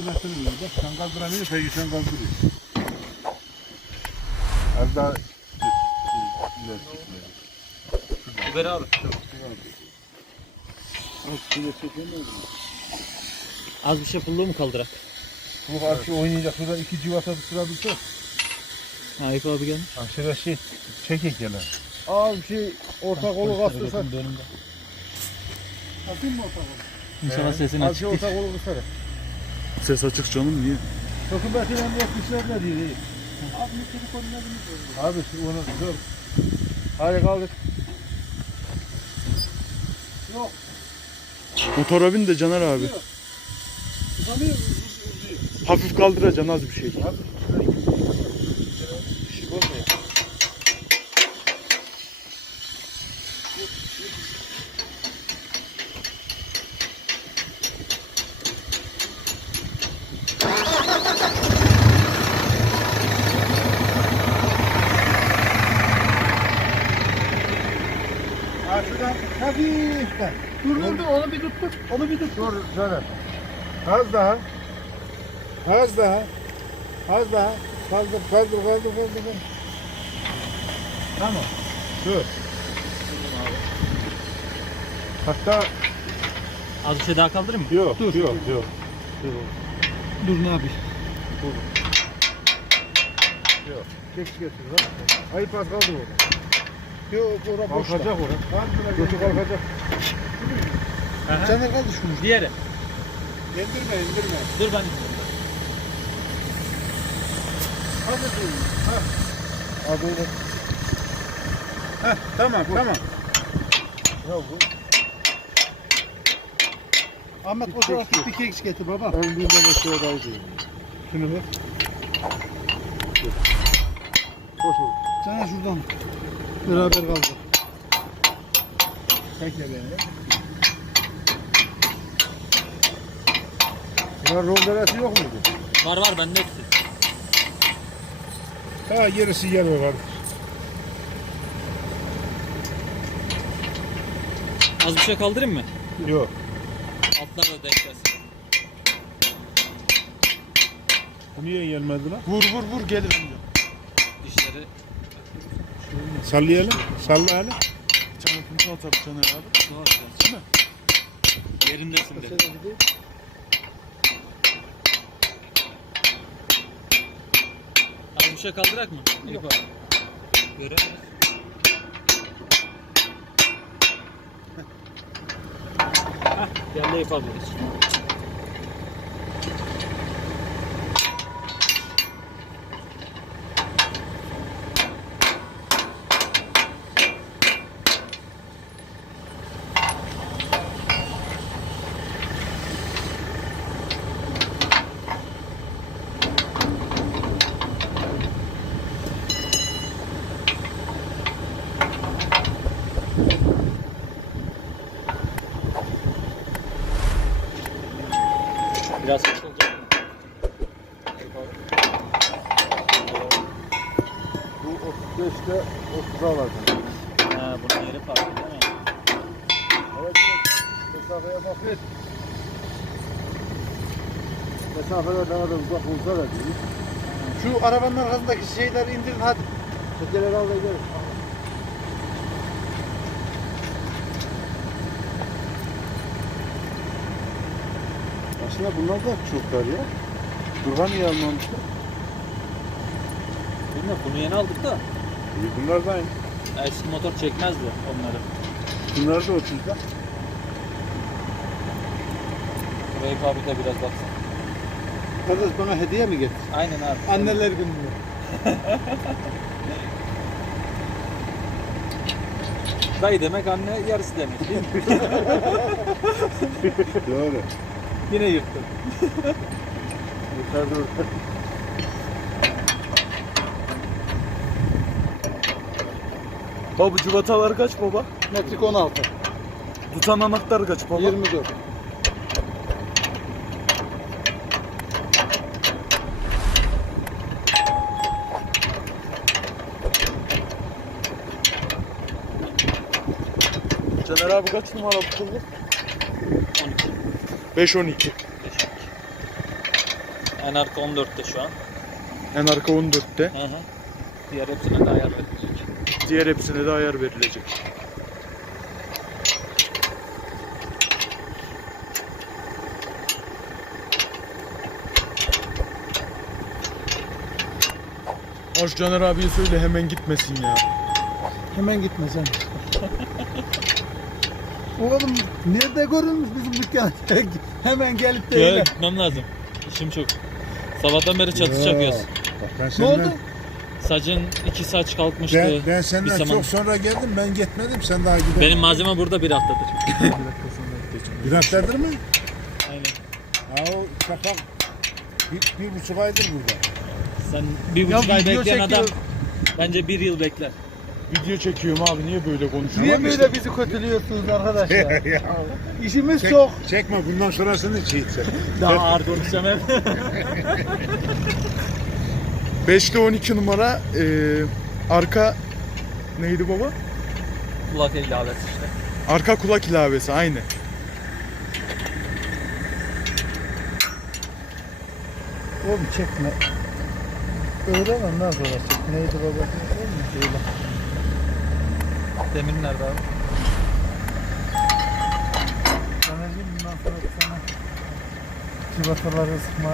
kıymetini. Bak sen kaldıramıyor, peki sen kaldırıyor. Az daha ileri çekmeli. Biberi abi. Az bir şey pulluğu mu kaldırak? Bu karşı oynayacak şurada iki civata tuturabilse. Ha Ayıp abi gel. Aşırı şey çekek yalan. Az bir şey orta kolu kastırsa. Önümde. Atayım mı orta kolu? İnşallah sesini Az şey açık orta kolu kırsana. Ses açık canım niye? Dokunmatiğinden de kuşlar ne diyor? iyi. Abi telefonuna bunu Abi şu onu dur. Hadi kaldır. Yok. Motora bin de Caner abi. Uzamıyor. Hafif kaldıracaksın az bir şey. Abi şık olmuyor. Ha şuradan hafiften. Dur dur dur onu bir tut tut. Onu bir tut. Dur şöyle. Az daha. Az daha. Az daha. Kaldır, kaldır, kaldır, kaldır. Tamam. Dur. Hatta Az bir şey daha kaldırayım mı? yok, yok, yok, yok. Dur ne yapayım? Yok. Çek getir lan. Ayıp az kaldı orada. Yok, orada boş. Kalkacak orada. Götü kalkacak. Caner kaldı şunu. Diğeri. İndirme, indirme. Dur ben. Hadi dur. Ha. Hadi öyle. Heh, tamam, tamam. Ya bu. Ahmet o tarafta bir keks getir baba. Öldüğünde mesela daha iyi. Şunu ver. Boş ol. Sana şuradan beraber kaldı. Bekle beni. Bunlar rondelesi yok muydu? Var var bende hepsi. Ha gerisi geliyor var. Az bir şey kaldırayım mı? Yok. Altlar da denk gelsin. Bu niye gelmedi lan? Vur vur vur gelir. Dişleri. Sallayalım. Sallayalım. Çanakını atar Caner abi. Doğru değil mi? Yerindesin de. Az bir şey kaldırak mı? Yok abi. Göremeyiz. Hah, geldi Eyüp Biraz geç olacak. Bu 35'te 30'a alacağım. Ha, bunun yeri farklı değil mi? Evet, evet. Mesafeye bak. Evet. Mesafeler ne kadar uzak olsa da değil. Şu arabanın arkasındaki şeyleri indirin hadi. Tekeleri al da gidelim. Aslında bunlar da çok dar ya. Durhan niye almamışlar? Bilmiyorum bunu yeni aldık da İyi bunlar da aynı. eski motor çekmezdi onları. Bunlar da 30'da. Eyüp abi de biraz baksın. Kardeş bana hediye mi getir? Aynen abi. Anneler gününde. Dayı demek anne yarısı demek değil mi? Doğru. Yine yırttın. Yukarıda orada. Baba bu cıvatalar kaç baba? Metrik 16. Tutan anahtar kaç baba? 24. Caner abi kaç numara bu kıllı? 5 12. En arka 14'te şu an. En arka 14'te. Hı hı. Diğer hepsine de ayar verilecek. Diğer hepsine de ayar verilecek. Hoş Caner abiye söyle hemen gitmesin ya. Hemen gitme sen. Oğlum nerede görülmüş bizim dükkan? Hemen gelip de Ya öyle. gitmem lazım. İşim çok. Sabahtan beri çatı Ya, çakıyoruz. Bak ben Ne senden, oldu? Sacın iki saç kalkmıştı. Ben, ben Bir senden zaman- çok sonra geldim. Ben gitmedim. Sen daha gidemedin. Benim malzeme burada bir haftadır. Bir haftadır mı? Aynen. Ha o kapak bir, bir buçuk aydır burada. Sen bir buçuk ay video bekleyen adam bence bir yıl bekler. Video çekiyorum abi niye böyle konuşuyorsun? Niye böyle bizi kötülüyorsunuz arkadaşlar? ya. İşimiz Çek, çok. Çekme bundan sonrasını çiğit sen. Daha ağır konuşacağım hep. 5'te 12 numara eee, arka neydi baba? Kulak ilavesi işte. Arka kulak ilavesi aynı. Oğlum çekme. Öğrenemem nasıl orası. Neydi baba? Oğlum söyle. Demir nerede abi? Sanacığım bundan sonra sana civataları sıkma